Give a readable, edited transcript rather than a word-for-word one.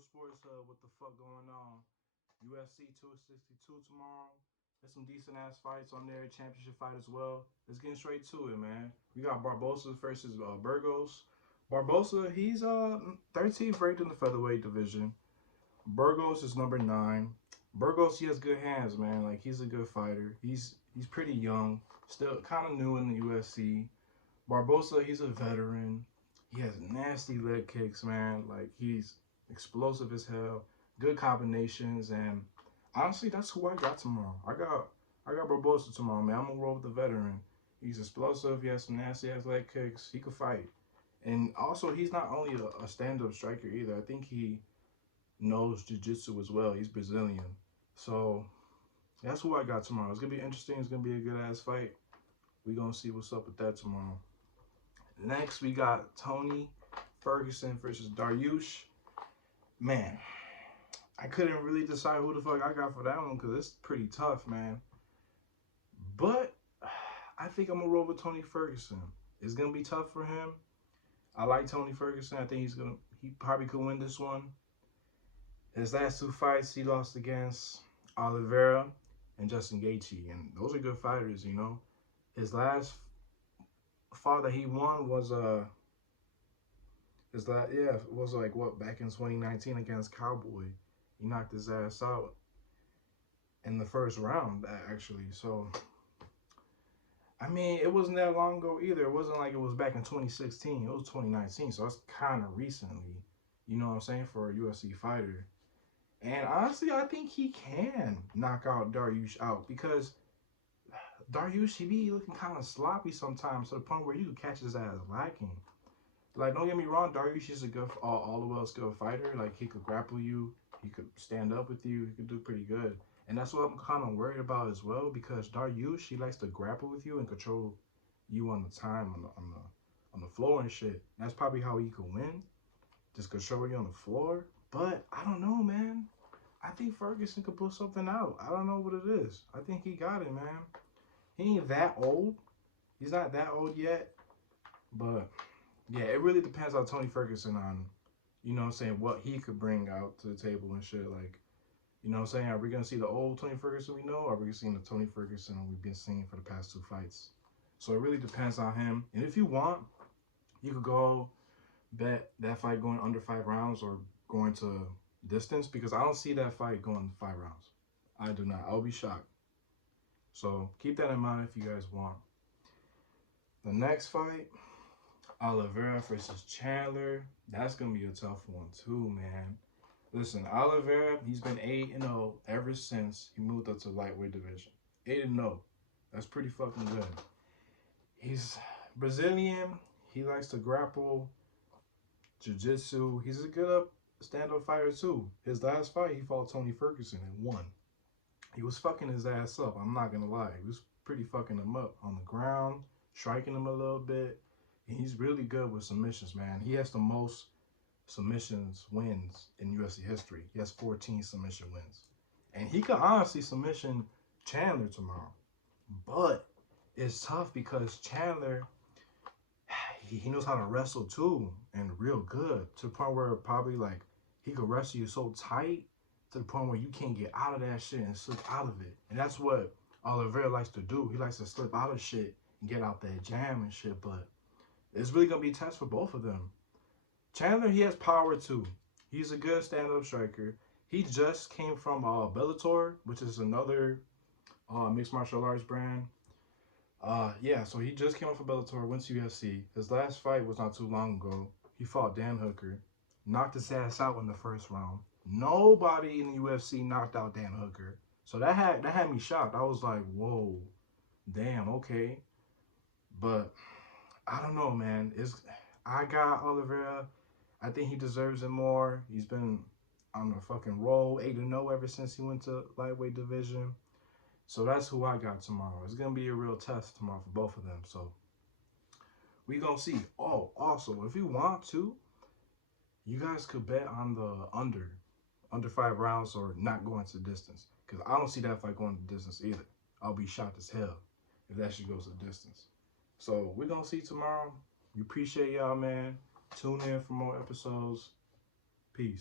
Sports Hub. What the fuck going on? UFC 262 tomorrow. There's some decent ass fights on there. Championship fight as well. Let's get straight to it, man. We got Barbosa versus Burgos. Barbosa, he's 13th ranked in the featherweight division. Burgos is number 9. Burgos, he has good hands, man. Like he's a good fighter. He's pretty young, still kind of new in the UFC. Barbosa, he's a veteran. He has nasty leg kicks, man. Like he's explosive as hell. Good combinations, and honestly, that's who I got tomorrow. I got Barbosa tomorrow, man. I'm gonna roll with the veteran. He's explosive. He has some nasty ass leg kicks. He could fight, and also he's not only a stand up striker either. I think he knows jiu-jitsu as well. He's Brazilian, so that's who I got tomorrow. It's gonna be interesting. It's gonna be a good ass fight. We gonna see what's up with that tomorrow. Next, we got Tony Ferguson versus Dariush. Man, I couldn't really decide who the fuck I got for that one because it's pretty tough, man. But I think I'm gonna roll with Tony Ferguson. It's gonna be tough for him. I like Tony Ferguson. I think he probably could win this one. His last 2 fights, he lost against Oliveira and Justin Gaethje, and those are good fighters, you know. His last fight that he won was was like what, back in 2019 against Cowboy. He knocked his ass out in the first round actually. So I mean, it wasn't that long ago either. It wasn't like it was back in 2016. It was 2019, so it's kind of recently. You know what I'm saying, for a UFC fighter. And honestly, I think he can knock out Dariush out because Dariush, he be looking kind of sloppy sometimes to the point where you could catch his ass lacking. Like, don't get me wrong, Dariush is a good, all the well skilled fighter. Like, he could grapple you, he could stand up with you, he could do pretty good. And that's what I'm kind of worried about as well, because Dariush, he likes to grapple with you and control you on the time on the floor and shit. That's probably how he could win, just control you on the floor. But I don't know, man. I think Ferguson could pull something out. I don't know what it is. I think he got it, man. He ain't that old. He's not that old yet, but yeah, it really depends on Tony Ferguson on, you know what I'm saying, what he could bring out to the table and shit. Like, you know what I'm saying? Are we going to see the old Tony Ferguson we know? Or are we seeing the Tony Ferguson we've been seeing for the past 2 fights? So it really depends on him. And if you want, you could go bet that fight going under 5 rounds or going to distance, because I don't see that fight going 5 rounds. I do not. I'll be shocked. So keep that in mind if you guys want. The next fight, Oliveira versus Chandler. That's going to be a tough one too, man. Listen, Oliveira, he's been 8-0 ever since he moved up to lightweight division. 8-0. That's pretty fucking good. He's Brazilian. He likes to grapple, jiu-jitsu. He's a good stand-up fighter too. His last fight, he fought Tony Ferguson and won. He was fucking his ass up. I'm not going to lie. He was pretty fucking him up on the ground, striking him a little bit. And he's really good with submissions, man. He has the most submissions wins in UFC history. He has 14 submission wins. And he could honestly submission Chandler tomorrow. But it's tough because Chandler, he knows how to wrestle too, and real good, to the point where probably like he could wrestle you so tight to the point where you can't get out of that shit and slip out of it. And that's what Oliveira likes to do. He likes to slip out of shit and get out that jam and shit. But it's really going to be a test for both of them. Chandler, he has power too. He's a good stand-up striker. He just came from Bellator, which is another mixed martial arts brand. Yeah, so he just came off of Bellator, went to UFC. His last fight was not too long ago. He fought Dan Hooker, knocked his ass out in the first round. Nobody in the UFC knocked out Dan Hooker. So that had me shocked. I was like, whoa, damn, okay. But I don't know, man. I got Oliveira. I think he deserves it more. He's been on a fucking roll, 8-0 ever since he went to lightweight division. So that's who I got tomorrow. It's going to be a real test tomorrow for both of them. So we going to see. Oh, also, if you want to, you guys could bet on the under 5 rounds or not going to distance. Because I don't see that fight going to distance either. I'll be shocked as hell if that shit goes to distance. So we're going to see tomorrow. We appreciate y'all, man. Tune in for more episodes. Peace.